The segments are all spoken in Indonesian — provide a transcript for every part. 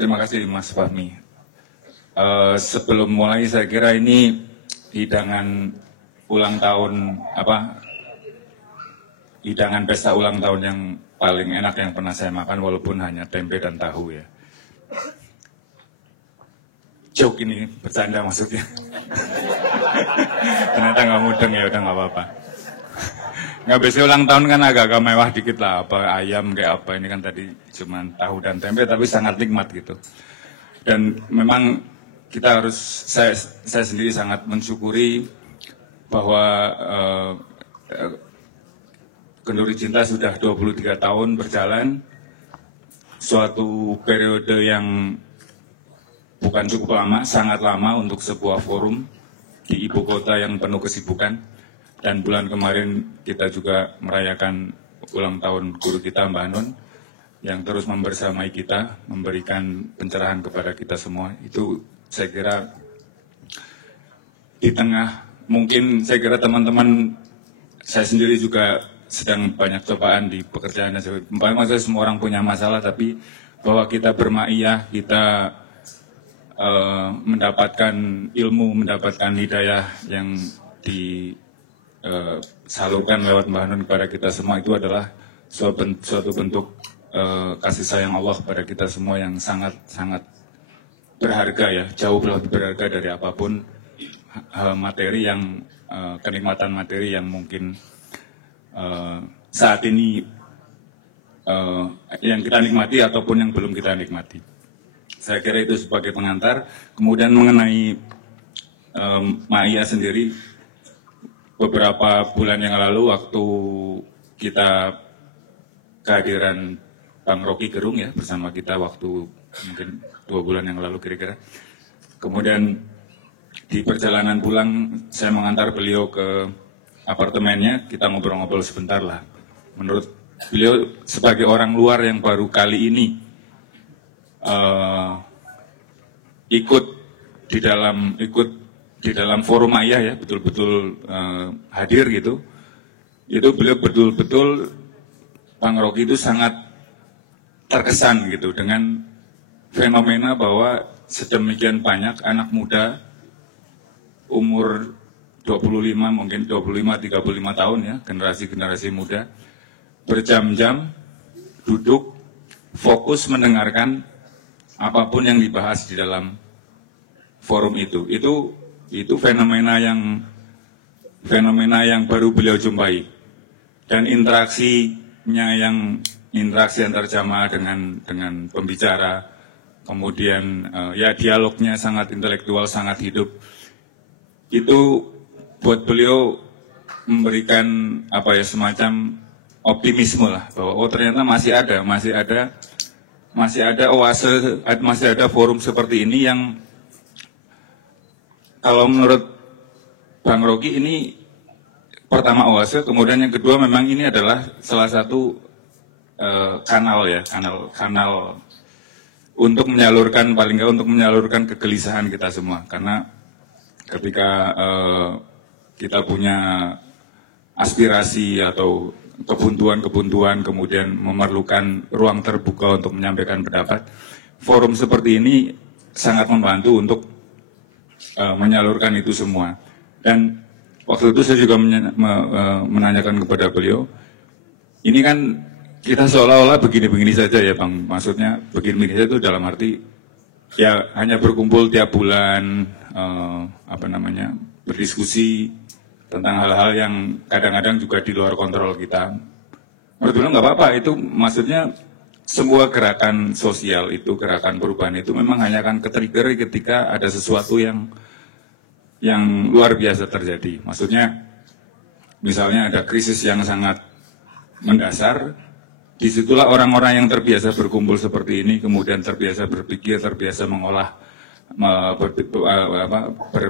Terima kasih Mas Fahmi. Sebelum mulai saya kira ini hidangan ulang tahun hidangan pesta ulang tahun yang paling enak yang pernah saya makan walaupun hanya tempe dan tahu ya. Joke ini bercanda maksudnya. Ternyata nggak mudeng ya udah nggak apa-apa. Nggak biasa ulang tahun kan agak mewah dikit lah, apa ayam kayak apa, ini kan tadi cuma tahu dan tempe tapi sangat nikmat gitu. Dan memang kita harus, saya sendiri sangat mensyukuri bahwa Kenduri Cinta sudah 23 tahun berjalan, suatu periode yang bukan cukup lama, sangat lama untuk sebuah forum di ibu kota yang penuh kesibukan. Dan bulan kemarin kita juga merayakan ulang tahun guru kita Mbak Nun yang terus membersamai kita, memberikan pencerahan kepada kita semua. Itu saya kira di tengah, mungkin saya kira teman-teman, saya sendiri juga sedang banyak cobaan di pekerjaan. Maksudnya semua orang punya masalah, tapi bahwa kita bermaiyah, kita mendapatkan ilmu, mendapatkan hidayah yang disalurkan lewat Mbah Nun kepada kita semua, itu adalah suatu bentuk kasih sayang Allah kepada kita semua yang sangat berharga ya, jauh lebih berharga dari apapun materi yang kenikmatan materi yang mungkin saat ini yang kita nikmati ataupun yang belum kita nikmati. Saya kira itu sebagai pengantar. Kemudian mengenai Maia sendiri, beberapa bulan yang lalu waktu kita kehadiran Bang Rocky Gerung ya bersama kita waktu mungkin 2 bulan yang lalu kira-kira. Kemudian di perjalanan pulang saya mengantar beliau ke apartemennya, kita ngobrol-ngobrol sebentar lah. Menurut beliau sebagai orang luar yang baru kali ini ikut di dalam forum ayah ya, betul-betul hadir gitu. Itu beliau betul-betul Bang Rocky itu sangat terkesan gitu dengan fenomena bahwa sedemikian banyak anak muda umur 25 mungkin 25-35 tahun ya, generasi muda berjam-jam duduk fokus mendengarkan apapun yang dibahas di dalam forum itu fenomena yang baru beliau jumpai, dan interaksi antar jamaah dengan pembicara, kemudian ya dialognya sangat intelektual, sangat hidup. Itu buat beliau memberikan semacam optimisme lah, bahwa oh ternyata masih ada oase, masih ada forum seperti ini yang kalau menurut Bang Rocky ini pertama oase, kemudian yang kedua memang ini adalah salah satu kanal untuk menyalurkan, paling nggak untuk menyalurkan kegelisahan kita semua. Karena ketika kita punya aspirasi atau kebuntuan, kemudian memerlukan ruang terbuka untuk menyampaikan pendapat, forum seperti ini sangat membantu untuk menyalurkan itu semua. Dan waktu itu saya juga menanyakan kepada beliau, ini kan kita seolah-olah begini-begini saja ya Bang, maksudnya begini-begini saja itu dalam arti ya hanya berkumpul tiap bulan, berdiskusi tentang hal-hal yang kadang-kadang juga di luar kontrol kita. Menurut beliau nggak apa-apa, itu maksudnya semua gerakan sosial itu, gerakan perubahan itu memang hanya akan ke-trigger ketika ada sesuatu yang luar biasa terjadi. Maksudnya misalnya ada krisis yang sangat mendasar, disitulah orang-orang yang terbiasa berkumpul seperti ini, kemudian terbiasa berpikir, terbiasa mengolah,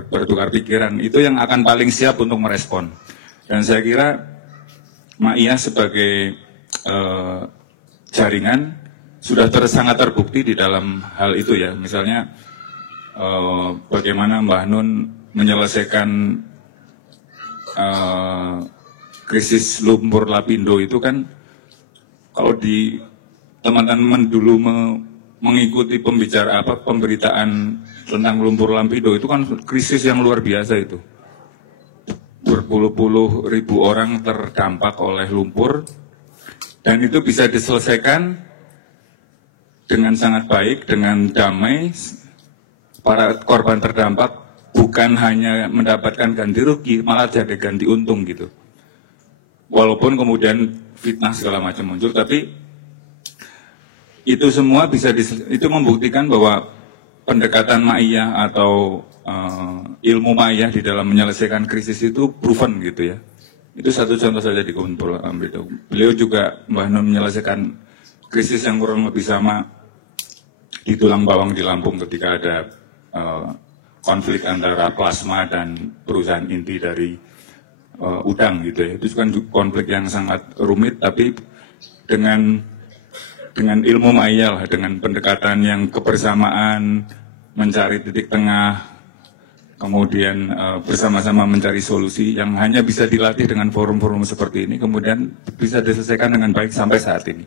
bertukar pikiran, itu yang akan paling siap untuk merespon. Dan saya kira Maia sebagai jaringan sudah sangat terbukti di dalam hal itu ya. Misalnya bagaimana Mbah Nun menyelesaikan krisis lumpur lapindo itu kan, kalau di teman-teman dulu mengikuti pemberitaan tentang lumpur lapindo itu kan krisis yang luar biasa itu. Berpuluh-puluh ribu orang terdampak oleh lumpur dan itu bisa diselesaikan dengan sangat baik, dengan damai. Para korban terdampak bukan hanya mendapatkan ganti rugi, malah jadi ganti untung gitu. Walaupun kemudian fitnah segala macam muncul, tapi itu semua itu membuktikan bahwa pendekatan ma'iyah atau ilmu ma'iyah di dalam menyelesaikan krisis itu proven gitu ya. Itu satu contoh saja di Kebun Pulau Lapindo. Beliau juga Mbah Nun menyelesaikan krisis yang kurang lebih sama di Tulang Bawang di Lampung ketika ada konflik antara plasma dan perusahaan inti dari udang gitu ya. Itu kan konflik yang sangat rumit, tapi dengan ilmu ma'iyah, dengan pendekatan yang kebersamaan, mencari titik tengah, kemudian bersama-sama mencari solusi yang hanya bisa dilatih dengan forum-forum seperti ini, kemudian bisa diselesaikan dengan baik sampai saat ini.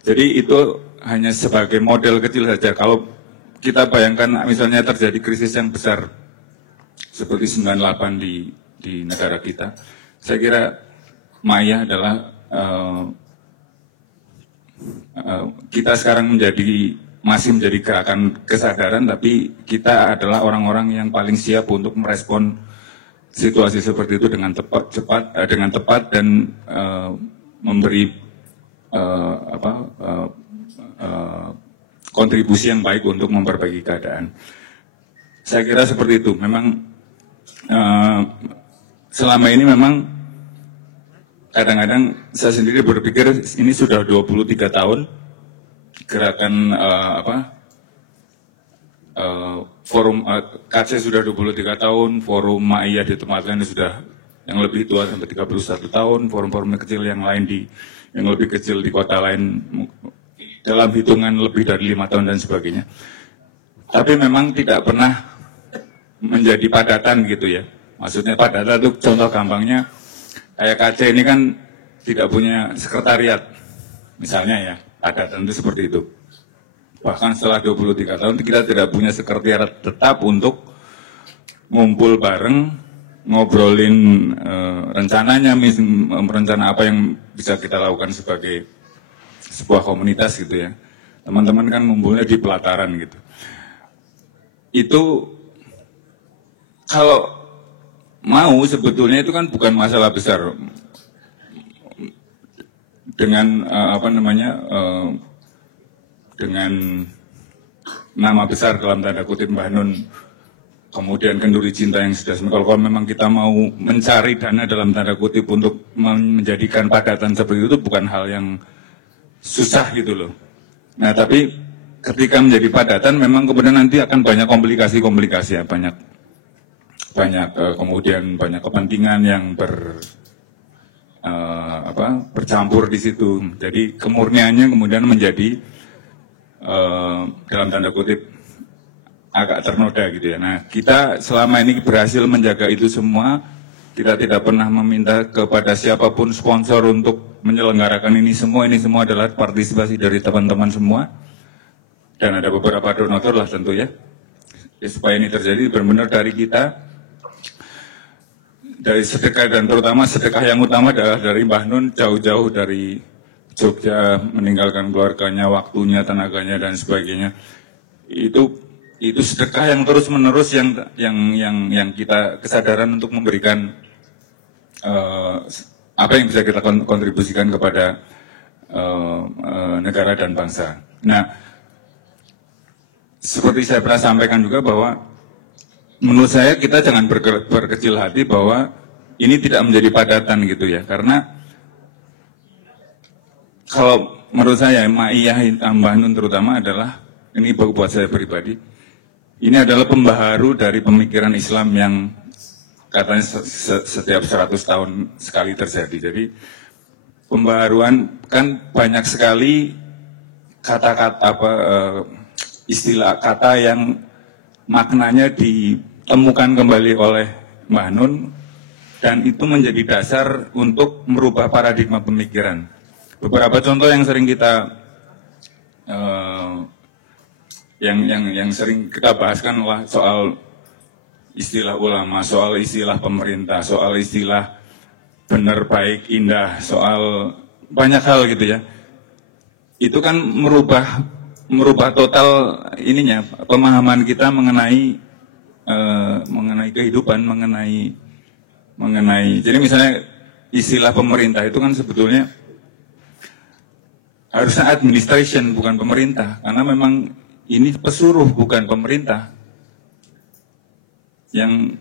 Jadi itu hanya sebagai model kecil saja. Kalau kita bayangkan misalnya terjadi krisis yang besar seperti 98 di negara kita, saya kira ma'iyah adalah kita sekarang masih menjadi gerakan kesadaran, tapi kita adalah orang-orang yang paling siap untuk merespon situasi seperti itu dengan tepat dan memberi kontribusi yang baik untuk memperbaiki keadaan. Saya kira seperti itu. Memang selama ini memang kadang-kadang saya sendiri berpikir ini sudah 23 tahun gerakan forum KC sudah 23 tahun, forum ma'iyah di tempat lain sudah yang lebih tua sampai 31 tahun, forum-forum kecil yang lain yang lebih kecil di kota lain dalam hitungan lebih dari 5 tahun dan sebagainya. Tapi memang tidak pernah menjadi padatan gitu ya. Maksudnya padatan itu contoh gampangnya kayak KC ini kan tidak punya sekretariat, misalnya ya, padatan itu seperti itu. Bahkan setelah 23 tahun kita tidak punya sekretariat tetap untuk ngumpul bareng, ngobrolin rencananya, rencana apa yang bisa kita lakukan sebagai sebuah komunitas gitu ya. Teman-teman kan ngumpulnya di pelataran gitu. Itu kalau mau sebetulnya itu kan bukan masalah besar dengan dengan nama besar dalam tanda kutip Mbah Nun, kemudian kenduri cinta yang sudah kalau memang kita mau mencari dana dalam tanda kutip untuk menjadikan padatan seperti itu bukan hal yang susah gitu loh. Nah tapi ketika menjadi padatan memang kemudian nanti akan banyak komplikasi ya, kemudian banyak kepentingan yang bercampur di situ. Jadi kemurniannya kemudian menjadi dalam tanda kutip agak ternoda gitu ya. Nah kita selama ini berhasil menjaga itu semua. Kita tidak pernah meminta kepada siapapun sponsor untuk menyelenggarakan ini semua. Ini semua adalah partisipasi dari teman-teman semua. Dan ada beberapa donatur lah tentu ya. Supaya ini terjadi benar-benar dari kita. Dari sedekah dan terutama sedekah yang utama adalah dari Mbah Nun jauh-jauh dari Jogja meninggalkan keluarganya, waktunya, tenaganya dan sebagainya. Itu sedekah yang terus-menerus yang kita kesadaran untuk memberikan apa yang bisa kita kontribusikan kepada negara dan bangsa. Nah, seperti saya pernah sampaikan juga bahwa menurut saya kita jangan berkecil hati bahwa ini tidak menjadi padatan gitu ya, karena kalau menurut saya ma'iyah Mbah Nun terutama adalah, ini buat saya pribadi, ini adalah pembaharu dari pemikiran Islam yang katanya setiap 100 tahun sekali terjadi. Jadi pembaharuan kan banyak sekali kata-kata istilah kata yang maknanya ditemukan kembali oleh Mbah Nun dan itu menjadi dasar untuk merubah paradigma pemikiran. Beberapa contoh yang sering kita yang sering kita bahas kan soal istilah ulama, soal istilah pemerintah, soal istilah benar, baik, indah, soal banyak hal gitu ya. Itu kan merubah total ininya pemahaman kita mengenai kehidupan, mengenai jadi misalnya istilah pemerintah itu kan sebetulnya harusnya administration bukan pemerintah, karena memang ini pesuruh bukan pemerintah. Yang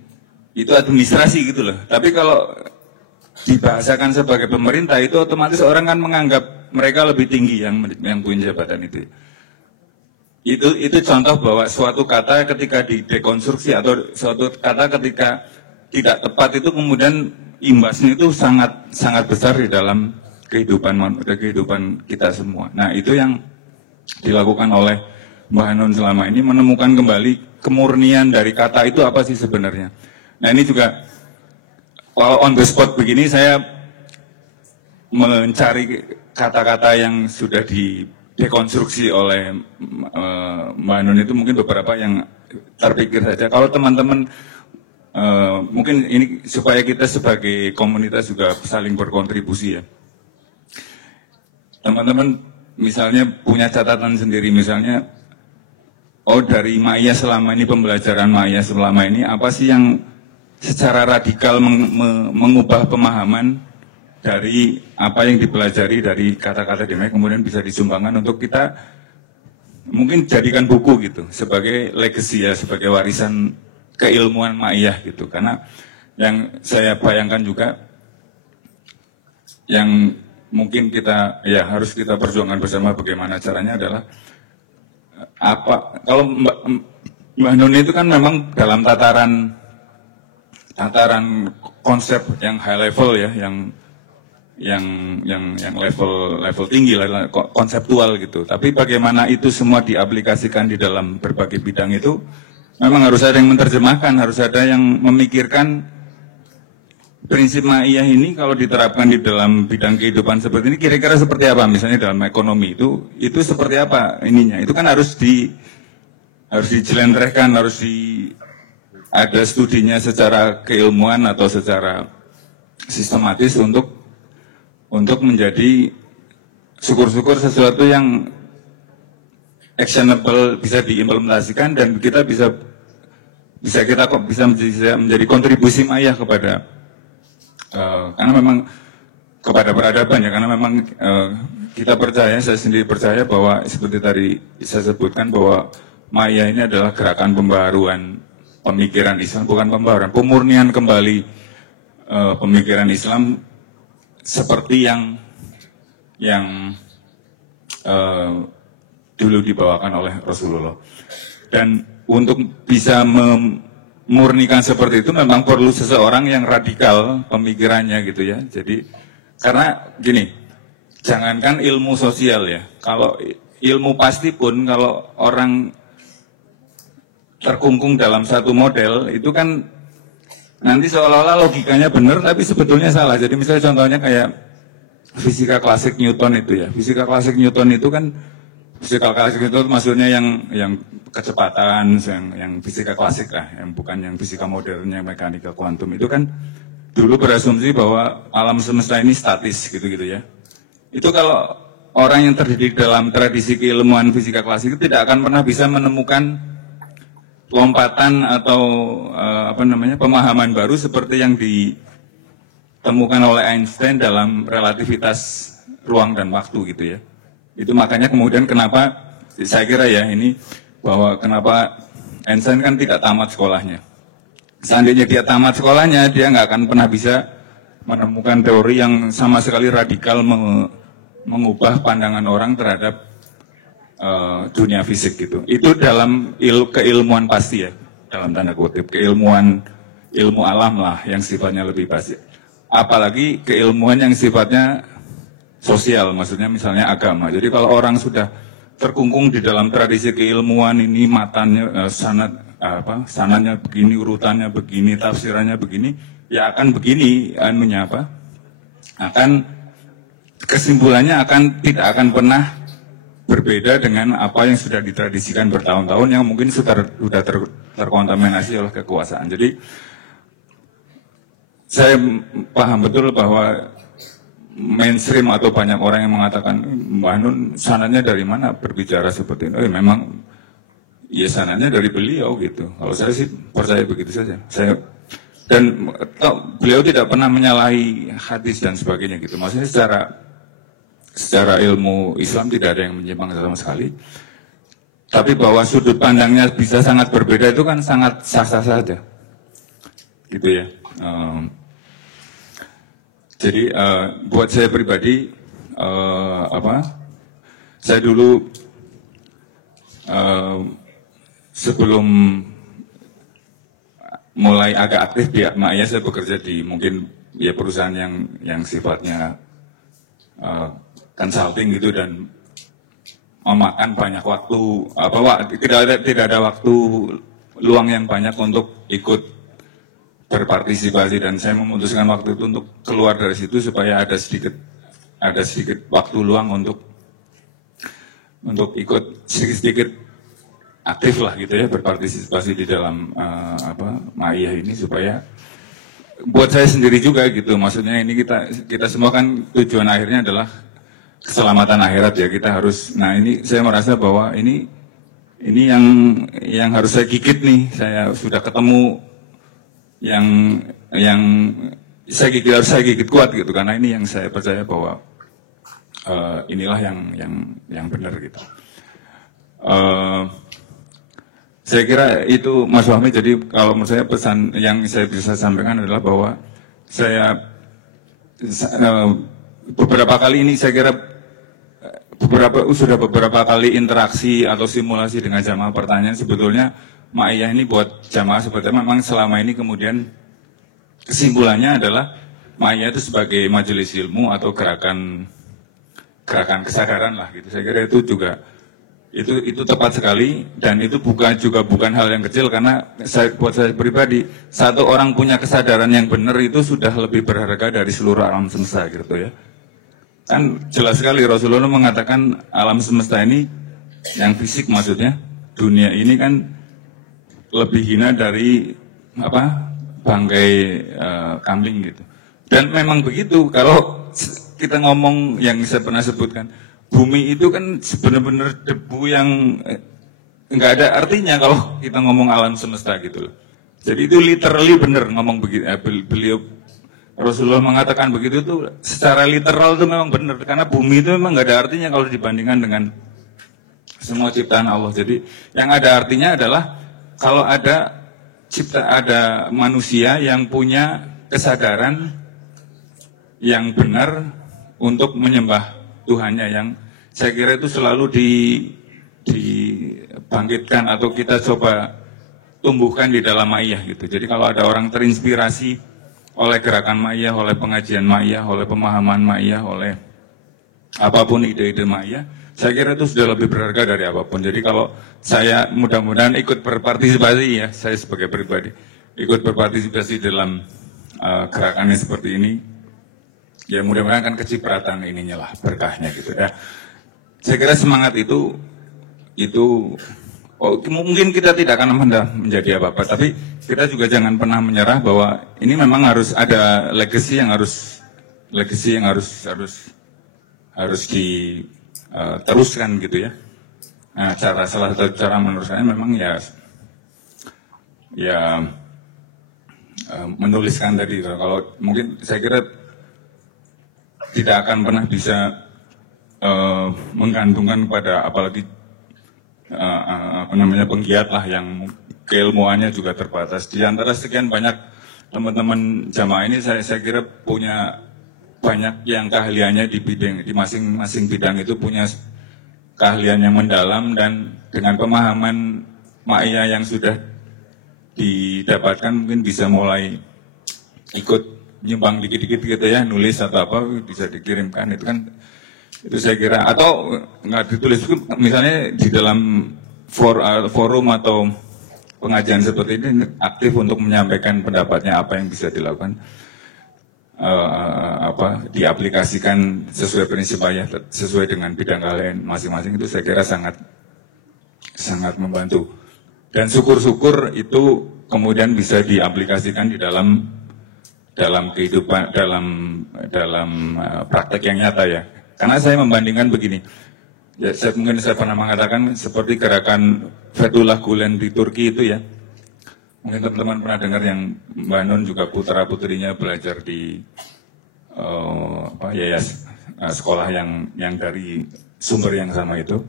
itu administrasi gitu loh. Tapi kalau dibahasakan sebagai pemerintah itu otomatis orang kan menganggap mereka lebih tinggi yang punya jabatan itu. Itu contoh bahwa suatu kata ketika didekonstruksi atau suatu kata ketika tidak tepat itu kemudian imbasnya itu sangat sangat besar di dalam kehidupan kita semua. Nah, itu yang dilakukan oleh Mbah Hanun selama ini, menemukan kembali kemurnian dari kata itu apa sih sebenarnya. Nah, ini juga kalau on the spot begini saya mencari kata-kata yang sudah didekonstruksi oleh Mbak Hanun itu mungkin beberapa yang terpikir saja. Kalau teman-teman mungkin ini supaya kita sebagai komunitas juga saling berkontribusi ya. Teman-teman misalnya punya catatan sendiri, misalnya dari Ma'iyah selama ini, pembelajaran Ma'iyah selama ini, apa sih yang secara radikal mengubah pemahaman dari apa yang dipelajari dari kata-kata di Ma'iyah, kemudian bisa disumbangkan untuk kita mungkin jadikan buku gitu, sebagai legacy ya, sebagai warisan keilmuan Ma'iyah gitu. Karena yang saya bayangkan juga, yang mungkin kita ya harus kita perjuangkan bersama bagaimana caranya adalah kalau Mbak Nuni itu kan memang dalam tataran konsep yang high level ya, yang level tinggi lah, konseptual gitu. Tapi bagaimana itu semua diaplikasikan di dalam berbagai bidang itu memang harus ada yang menerjemahkan, harus ada yang memikirkan prinsip Ma'iyah ini kalau diterapkan di dalam bidang kehidupan seperti ini kira-kira seperti apa, misalnya dalam ekonomi itu seperti apa ininya. Itu kan harus dijelentrehkan, ada studinya secara keilmuan atau secara sistematis untuk menjadi syukur-syukur sesuatu yang actionable, bisa diimplementasikan dan kita bisa menjadi kontribusi Ma'iyah kepada karena memang kepada peradaban ya, karena memang kita percaya, saya sendiri percaya bahwa seperti tadi saya sebutkan bahwa Ma'iyah ini adalah gerakan pembaharuan pemikiran Islam, bukan pembaharuan, pemurnian kembali pemikiran Islam seperti yang dulu dibawakan oleh Rasulullah. Dan untuk bisa memurnikan seperti itu memang perlu seseorang yang radikal pemikirannya gitu ya. Jadi karena gini, jangankan ilmu sosial ya, kalau ilmu pasti pun kalau orang terkungkung dalam satu model itu kan nanti seolah-olah logikanya benar tapi sebetulnya salah. Jadi misalnya contohnya kayak fisika klasik Newton itu ya. Fisika klasik Newton itu kan, fisika klasik itu maksudnya yang kecepatan, yang fisika klasik lah, yang bukan yang fisika modernnya mekanika kuantum. Itu kan dulu berasumsi bahwa alam semesta ini statis gitu-gitu ya. Itu kalau orang yang terdidik dalam tradisi keilmuan fisika klasik itu tidak akan pernah bisa menemukan lompatan atau pemahaman baru seperti yang ditemukan oleh Einstein dalam relativitas ruang dan waktu gitu ya. Itu makanya kemudian kenapa saya kira ya ini, bahwa kenapa Einstein kan tidak tamat sekolahnya. Seandainya dia tamat sekolahnya, dia nggak akan pernah bisa menemukan teori yang sama sekali radikal mengubah pandangan orang terhadap dunia fisik gitu. Itu dalam keilmuan pasti ya, dalam tanda kutip, ilmu alam lah yang sifatnya lebih pasti. Apalagi keilmuan yang sifatnya sosial, maksudnya misalnya agama. Jadi kalau orang sudah terkungkung di dalam tradisi keilmuan ini, matanya sanadnya begini, urutannya begini, tafsirannya begini, ya akan begini akan kesimpulannya tidak akan pernah berbeda dengan apa yang sudah ditradisikan bertahun-tahun yang mungkin sudah terkontaminasi oleh kekuasaan. Jadi saya paham betul bahwa mainstream atau banyak orang yang mengatakan Mbah Nun sanadnya dari mana berbicara seperti ini. Memang ya sanadnya dari beliau gitu. Kalau saya sih percaya begitu saja. Dan beliau tidak pernah menyalahi hadis dan sebagainya gitu. Maksudnya secara ilmu Islam tidak ada yang menyimpang sama sekali. Tapi bahwa sudut pandangnya bisa sangat berbeda itu kan sangat sah-sah saja. Gitu ya. Jadi buat saya pribadi, saya dulu sebelum mulai agak aktif di Atma'iyah, saya bekerja di mungkin ya perusahaan yang sifatnya consulting gitu dan memakan banyak waktu, tidak ada waktu luang yang banyak untuk ikut berpartisipasi, dan saya memutuskan waktu itu untuk keluar dari situ supaya ada sedikit waktu luang untuk ikut sedikit aktif lah gitu ya, berpartisipasi di dalam Ma'iyah ini, supaya buat saya sendiri juga gitu. Maksudnya ini kita semua kan tujuan akhirnya adalah keselamatan akhirat ya, kita harus. Nah ini saya merasa bahwa ini yang harus saya gigit nih. Saya sudah ketemu yang harus saya gigit kuat gitu, karena ini yang saya percaya bahwa inilah yang benar gitu. Saya kira itu Mas Fahmi. Jadi kalau menurut saya pesan yang saya bisa sampaikan adalah bahwa saya beberapa kali ini saya kira sudah beberapa kali interaksi atau simulasi dengan jamaah. Pertanyaan sebetulnya Ma'iyah ini buat jamaah seperti memang selama ini kemudian kesimpulannya adalah Ma'iyah itu sebagai majelis ilmu atau gerakan kesadaran lah gitu. Saya kira itu juga itu tepat sekali, dan itu bukan hal yang kecil, karena buat saya pribadi, satu orang punya kesadaran yang benar itu sudah lebih berharga dari seluruh alam semesta gitu ya. Kan jelas sekali Rasulullah mengatakan alam semesta ini yang fisik, maksudnya dunia ini kan lebih hina dari bangkai kambing gitu. Dan memang begitu. Kalau kita ngomong yang saya pernah sebutkan, bumi itu kan benar-benar debu yang nggak ada artinya kalau kita ngomong alam semesta gitu loh. Jadi itu literally benar ngomong begitu. Beliau Rasulullah mengatakan begitu tuh secara literal itu memang benar, karena bumi itu memang nggak ada artinya kalau dibandingkan dengan semua ciptaan Allah. Jadi yang ada artinya adalah kalau ada manusia yang punya kesadaran yang benar untuk menyembah Tuhannya, yang saya kira itu selalu dibangkitkan atau kita coba tumbuhkan di dalam Ma'iyah gitu. Jadi kalau ada orang terinspirasi oleh gerakan Ma'iyah, oleh pengajian Ma'iyah, oleh pemahaman Ma'iyah, oleh apapun ide-ide Ma'iyah, saya kira itu sudah lebih berharga dari apapun. Jadi kalau saya mudah-mudahan ikut berpartisipasi ya, saya sebagai pribadi ikut berpartisipasi dalam gerakannya seperti ini, ya mudah-mudahan kan kecipratan ininya lah, berkahnya gitu ya. Saya kira semangat itu mungkin kita tidak akan menjadi apa-apa, tapi kita juga jangan pernah menyerah bahwa ini memang harus ada legacy yang harus diteruskan gitu ya. Nah, salah satu cara menurut saya memang ya menuliskan tadi. Kalau mungkin saya kira tidak akan pernah bisa menggantungkan pada apalagi penggiat lah yang keilmuannya juga terbatas. Di antara sekian banyak teman-teman jamaah ini saya kira punya banyak yang keahliannya di masing-masing bidang itu punya keahlian yang mendalam, dan dengan pemahaman Ma'iyah yang sudah didapatkan mungkin bisa mulai ikut nyumbang dikit-dikit gitu ya, nulis atau apa bisa dikirimkan, itu saya kira, atau nggak ditulis misalnya di dalam forum atau pengajian seperti ini aktif untuk menyampaikan pendapatnya apa yang bisa dilakukan. diaplikasikan sesuai prinsip ayah, sesuai dengan bidang kalian masing-masing, itu saya kira sangat membantu. Dan syukur-syukur itu kemudian bisa diaplikasikan di dalam kehidupan, dalam praktek yang nyata ya. Karena saya membandingkan begini, ya, mungkin saya pernah mengatakan seperti gerakan Fethullah Gulen di Turki itu ya. Mungkin teman-teman pernah dengar yang Mbak Nun juga putra-putrinya belajar di sekolah yang dari sumber yang sama itu.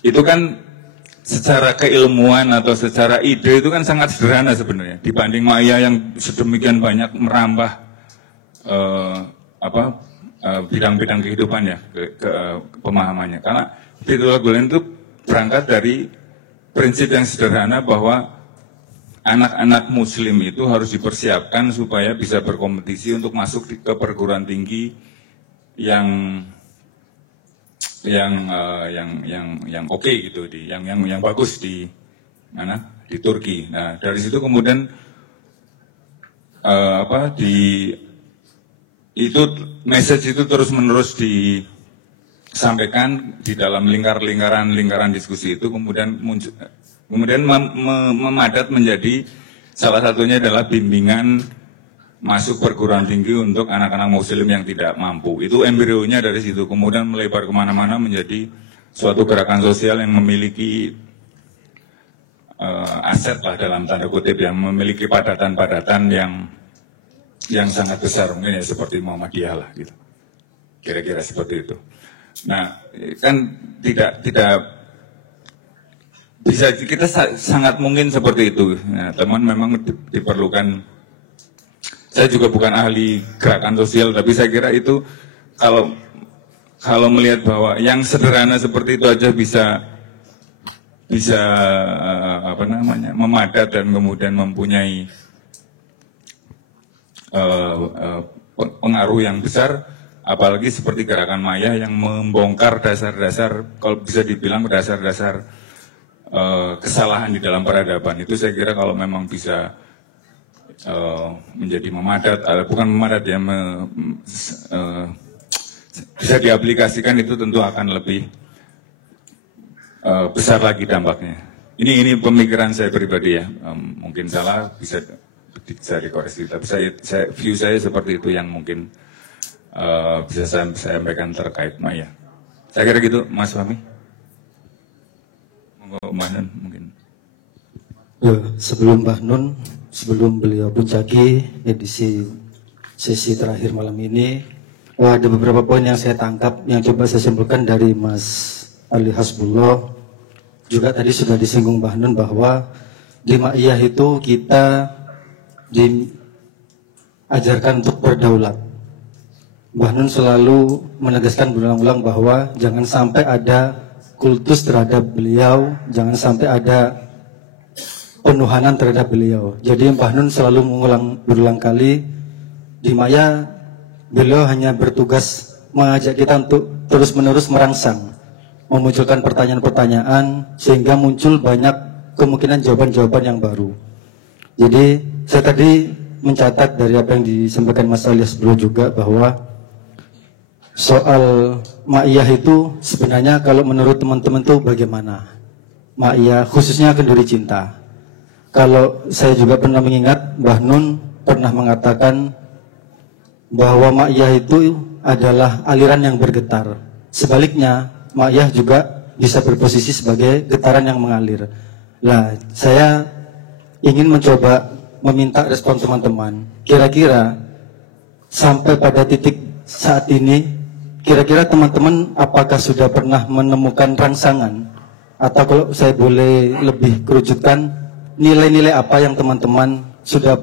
Itu kan secara keilmuan atau secara ide itu kan sangat sederhana sebenarnya dibanding Maya yang sedemikian banyak merambah bidang-bidang kehidupan ya ke pemahamannya. Karena Fethullah Gulen itu berangkat dari prinsip yang sederhana bahwa anak-anak muslim itu harus dipersiapkan supaya bisa berkompetisi untuk masuk ke perguruan tinggi yang oke gitu, yang bagus di Turki. Nah, dari situ kemudian message itu terus-menerus disampaikan di dalam lingkaran diskusi itu, kemudian memadat menjadi salah satunya adalah bimbingan masuk perguruan tinggi untuk anak-anak muslim yang tidak mampu. Itu embrionya dari situ, kemudian melebar kemana-mana menjadi suatu gerakan sosial yang memiliki aset lah dalam tanda kutip, yang memiliki padatan-padatan yang sangat besar, mungkin ya seperti Muhammadiyah lah gitu. Kira-kira seperti itu. Nah, kan tidak bisa, kita sangat mungkin seperti itu. Nah, teman memang diperlukan. Saya juga bukan ahli gerakan sosial, tapi saya kira itu kalau melihat bahwa yang sederhana seperti itu aja bisa memadat dan kemudian mempunyai pengaruh yang besar, apalagi seperti gerakan Maya yang membongkar dasar-dasar, kalau bisa dibilang dasar-dasar kesalahan di dalam peradaban. Itu saya kira kalau memang bisa menjadi memadat, bukan memadat ya, bisa diaplikasikan, itu tentu akan lebih besar lagi dampaknya. Ini pemikiran saya pribadi ya, mungkin salah, bisa dikoreksi, tapi view saya seperti itu yang mungkin bisa saya sampaikan terkait Maya. Saya kira gitu, Mas Fahmi. Mbak Nun mungkin. Sebelum Mbak Nun, sebelum beliau puncaki edisi sesi terakhir malam ini, ada beberapa poin yang saya tangkap, yang coba saya simpulkan dari Mas Ali Hasbullah. Juga tadi sudah disinggung Mbak Nun bahwa di Ma'iyah itu kita diajarkan untuk berdaulat. Mbak Nun selalu menegaskan berulang-ulang bahwa jangan sampai ada kultus terhadap beliau, jangan sampai ada penuhanan terhadap beliau. Jadi Mbah Nun selalu mengulang berulang kali, di Maya beliau hanya bertugas mengajak kita untuk terus-menerus merangsang, memunculkan pertanyaan-pertanyaan sehingga muncul banyak kemungkinan jawaban-jawaban yang baru. Jadi saya tadi mencatat dari apa yang disampaikan Mas Alias sebelum juga bahwa soal Ma'iyah itu sebenarnya kalau menurut teman-teman itu bagaimana? Ma'iyah khususnya kenduri cinta. Kalau saya juga pernah mengingat Mbah Nun pernah mengatakan bahwa Ma'iyah itu adalah aliran yang bergetar. Sebaliknya Ma'iyah juga bisa berposisi sebagai getaran yang mengalir. Nah, saya ingin mencoba meminta respon teman-teman. Kira-kira sampai pada titik saat ini, kira-kira teman-teman apakah sudah pernah menemukan rangsangan, atau kalau saya boleh lebih kerucutkan, nilai-nilai apa yang teman-teman sudah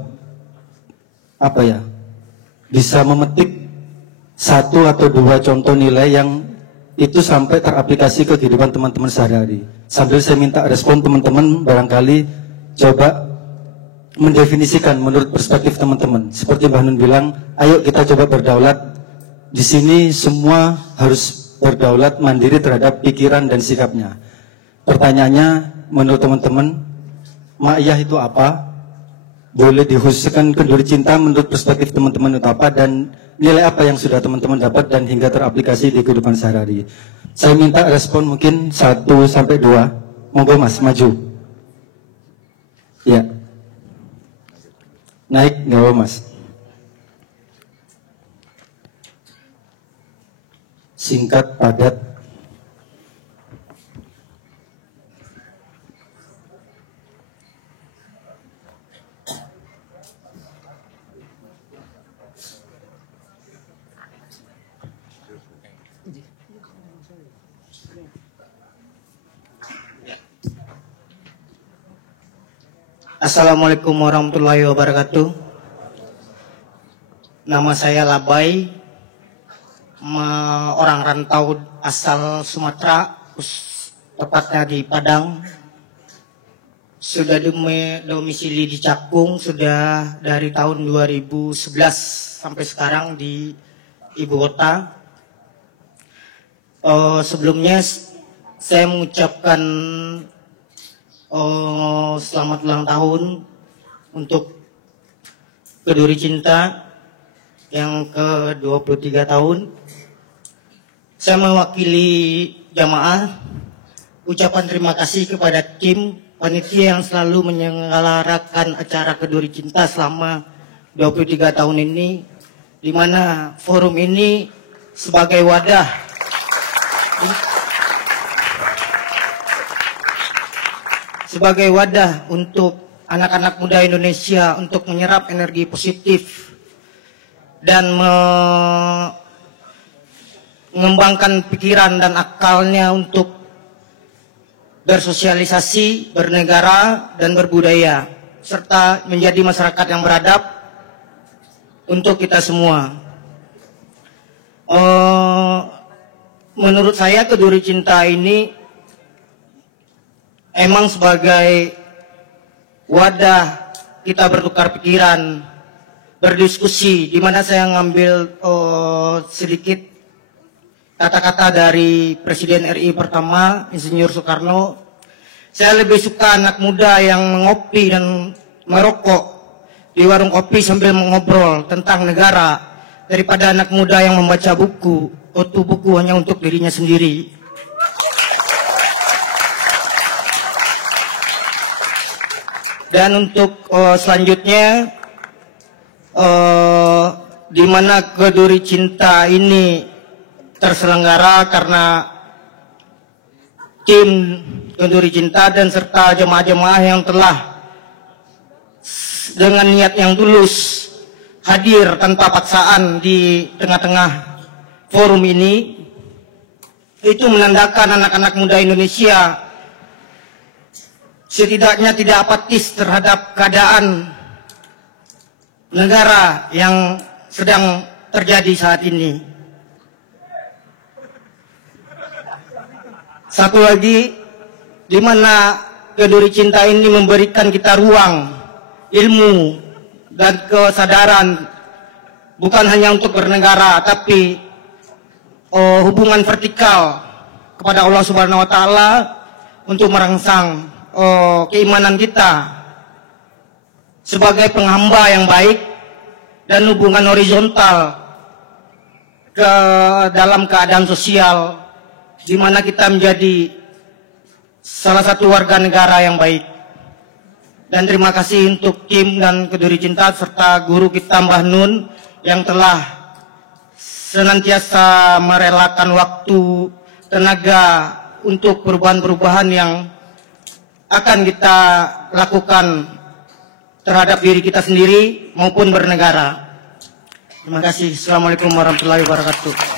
bisa memetik satu atau dua contoh nilai yang itu sampai teraplikasi ke kehidupan teman-teman sehari-hari. Sambil saya minta respon teman-teman, barangkali coba mendefinisikan menurut perspektif teman-teman. Seperti Mbah Nun bilang, ayo kita coba berdaulat. Di sini semua harus berdaulat mandiri terhadap pikiran dan sikapnya. Pertanyaannya, menurut teman-teman, Ma'iyah itu apa? boleh dikhususkan kenduri cinta menurut perspektif teman-teman itu apa dan nilai apa yang sudah teman-teman dapat dan hingga teraplikasi di kehidupan sehari-hari. Saya minta respon mungkin 1 sampai 2. Monggo Mas, maju. Ya. Naik, nggak apa Mas. Singkat, padat. Assalamualaikum warahmatullahi wabarakatuh. Nama saya Labai, orang rantau asal Sumatera, tepatnya di Padang. Sudah domisili di Cakung sudah dari tahun 2011 sampai sekarang di ibu kota. Sebelumnya saya mengucapkan selamat ulang tahun untuk Keduri Cinta yang ke-23 tahun. Saya mewakili jamaah ucapan terima kasih kepada tim panitia yang selalu menyelenggarakan acara Keduri Cinta selama 23 tahun ini, di mana forum ini sebagai wadah untuk anak-anak muda Indonesia untuk menyerap energi positif dan mengembangkan pikiran dan akalnya untuk bersosialisasi, bernegara, dan berbudaya, serta menjadi masyarakat yang beradab untuk kita semua. Menurut saya Keduri Cinta ini emang sebagai wadah kita bertukar pikiran, berdiskusi, di mana saya ngambil sedikit kata-kata dari Presiden RI pertama, Insinyur Soekarno. Saya lebih suka anak muda yang mengopi dan merokok di warung kopi sambil mengobrol tentang negara, daripada anak muda yang membaca buku, buku hanya untuk dirinya sendiri. Dan untuk selanjutnya, di mana Keduri Cinta ini terselenggara karena tim Keduri Cinta dan serta jemaah-jemaah yang telah dengan niat yang tulus hadir tanpa paksaan di tengah-tengah forum ini, itu menandakan anak-anak muda Indonesia setidaknya tidak apatis terhadap keadaan negara yang sedang terjadi saat ini. Satu lagi, di mana Keduri Cinta ini memberikan kita ruang, ilmu, dan kesadaran, bukan hanya untuk bernegara, tapi hubungan vertikal kepada Allah Subhanahu wa Ta'ala untuk merangsang keimanan kita sebagai penghamba yang baik, dan hubungan horizontal ke dalam keadaan sosial, di mana kita menjadi salah satu warga negara yang baik. Dan terima kasih untuk tim dan Keduri Cinta serta guru kita Mbah Nun yang telah senantiasa merelakan waktu, tenaga untuk perubahan-perubahan yang akan kita lakukan terhadap diri kita sendiri maupun bernegara. Terima kasih. Assalamualaikum warahmatullahi wabarakatuh.